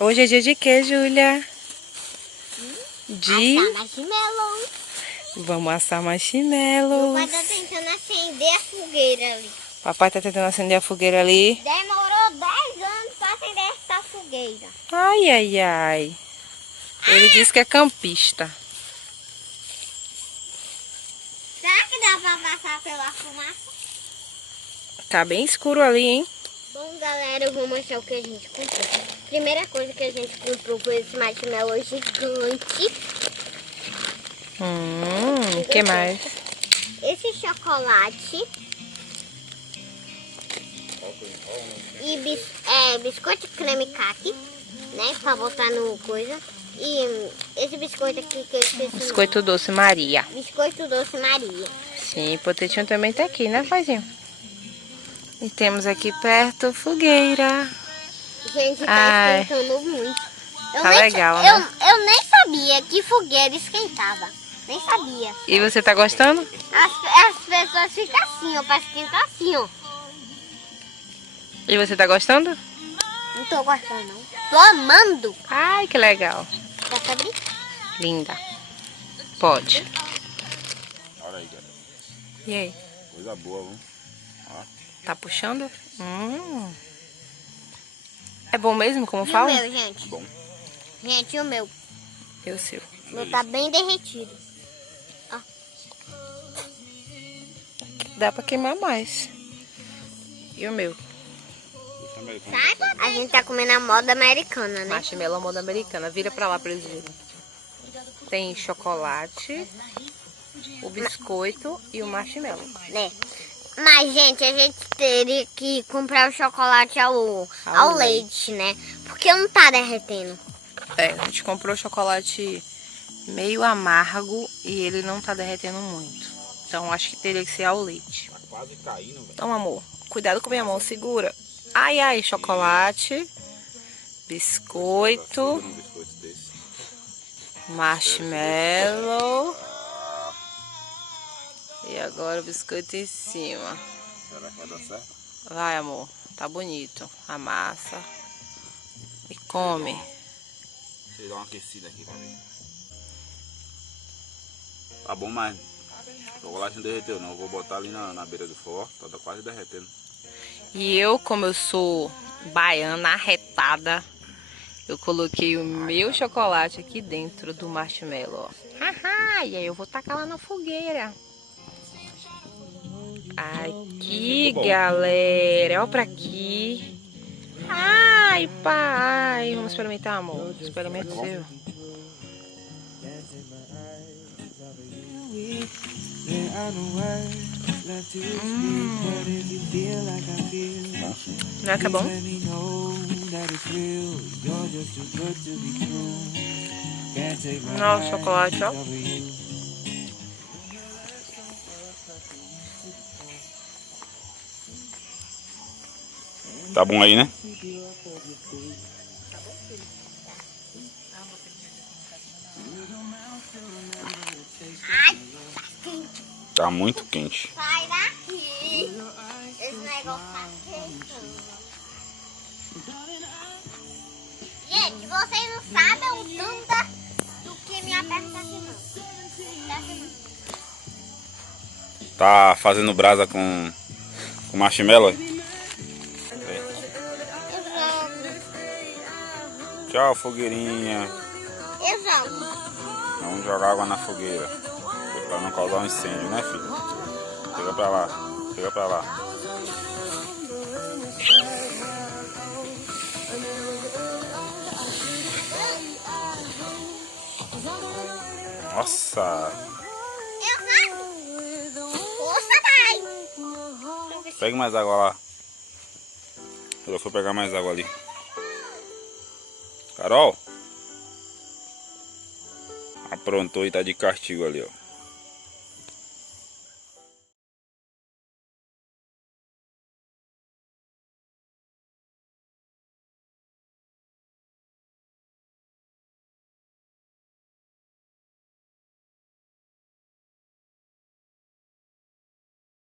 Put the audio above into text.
Hoje é dia de quê, Júlia? Assar marshmallow. Vamos assar Meu marshmallows. pai tá tentando acender a fogueira ali. Papai tá tentando acender a fogueira ali. Demorou 10 anos pra acender essa fogueira. Ai, ai, ai. Ele disse que é campista. Será que dá pra passar pela fumaça? Tá bem escuro ali, hein? Bom, galera, eu vou mostrar o que a gente comprou. Primeira coisa que a gente comprou foi esse marshmallow gigante. O que mais? Esse chocolate. E biscoito creme caqui, né? Pra botar no coisa. E esse biscoito aqui que eu esqueci o nome. Biscoito doce Maria. Biscoito doce Maria. Sim, o potetinho também tá aqui, né, paizinho? E temos aqui perto fogueira. Gente, tá Ai, esquentando muito. Tá legal, né? Eu nem sabia que fogueira esquentava. Nem sabia. E você tá gostando? As pessoas ficam assim, ó, pra esquentar assim, ó. E você tá gostando? Não tô gostando, não. Tô amando. Ai, que legal. Quer saber? Linda. Pode. Olha aí, galera. E aí? Coisa boa, viu? Ó. Tá puxando? É bom mesmo, como E fala? o meu, gente? Bom. Gente, e o meu? E o seu? O meu tá bem derretido. Dá pra queimar mais. E o meu? Deixa americano. A gente tá comendo a moda americana, né? Marshmallow moda americana. Vira pra lá pra eles verem. Tem chocolate, o biscoito e o marshmallow. É. Mas, gente, a gente teria que comprar o chocolate ao leite, né? Porque não tá derretendo. É, a gente comprou chocolate meio amargo e ele não tá derretendo muito. Então acho que teria que ser ao leite. Tá quase caindo, velho. Então, amor, cuidado com minha mão, segura. Ai, ai, chocolate, biscoito, Um biscoito desse. marshmallow. E agora o biscoito em cima. Será que vai dar certo? Vai, amor, tá bonito. Amassa e come. Deixa eu dar uma aquecida aqui pra ver. Tá bom, mas o chocolate não derreteu não. Eu vou botar ali na beira do fogo, ó. Tá quase derretendo. E eu, como eu sou baiana arretada, eu coloquei o meu chocolate aqui dentro do marshmallow, ó. Haha, e aí eu vou tacar lá na fogueira. Aqui, galera. Olha pra aqui. Ai, pai. Vamos experimentar, amor. Experimente seu. Não é que é bom? Nossa, chocolate, ó. Tá bom aí, né? Tá muito quente. Sai daqui. Esse negócio tá queimando. Gente, vocês não sabem o tanto do que minha perna tá queimando. Tá queimando. Tá fazendo brasa com marshmallow? Tchau, fogueirinha. Vamos jogar água na fogueira. Pra não causar um incêndio, né, filho? Chega pra lá. Chega pra lá. Nossa! Força, pai! Pega mais água lá. Eu fui pegar mais água ali. Carol? Aprontou e tá de castigo ali, ó.